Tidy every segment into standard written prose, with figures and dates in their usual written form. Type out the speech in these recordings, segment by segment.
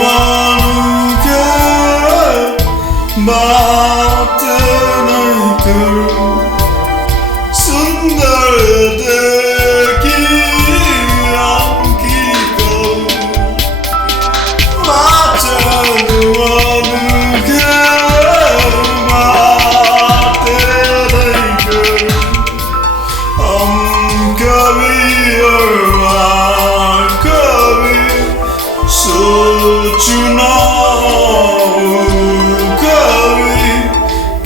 वालों के बात नहीं करूं, सुंदर देखी आंखी को वालों के बात नहीं करूं, हम कभी और सोचना कभी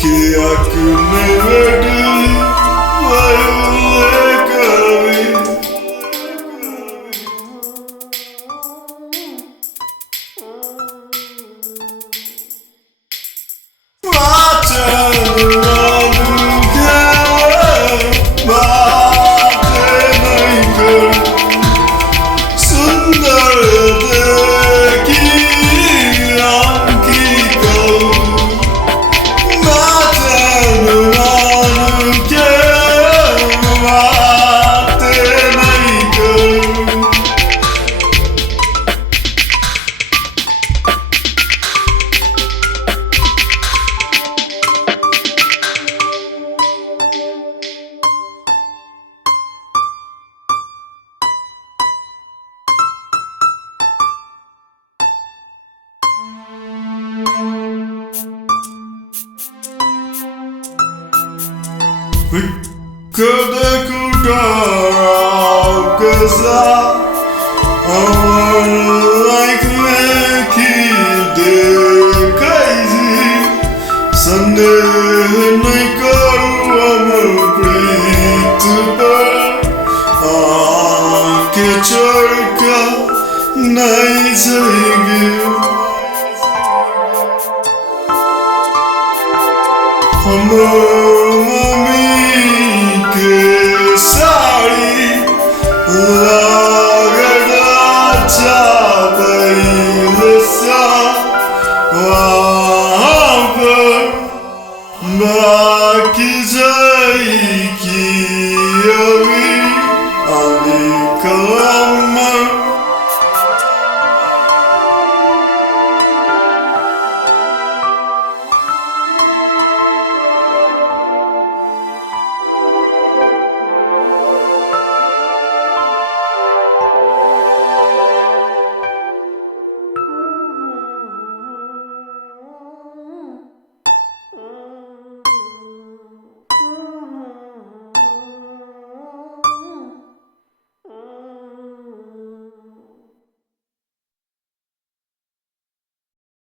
कि अकेले बैठी कभी Could cause our like Mickey crazy Sunday night I'm a breathe to burn get your car nice again